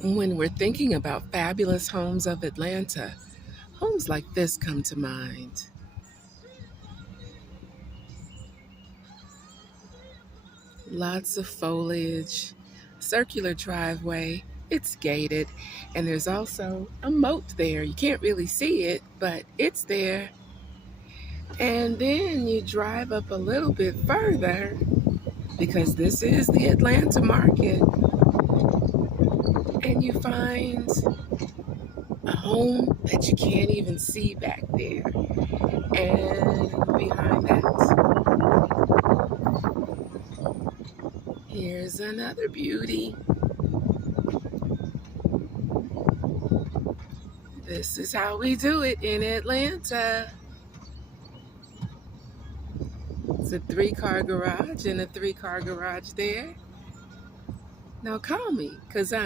When we're thinking about fabulous homes of Atlanta, homes like this come to mind. Lots of foliage, circular driveway, it's gated, and there's also a moat there. You can't really see it, but it's there. And then you drive up a little bit further because this is the Atlanta market, and you find a home that you can't even see back there. And behind that, here's another beauty. This is how we do it in Atlanta. It's a 3-car garage and a 3-car garage there. Now call me, because I'm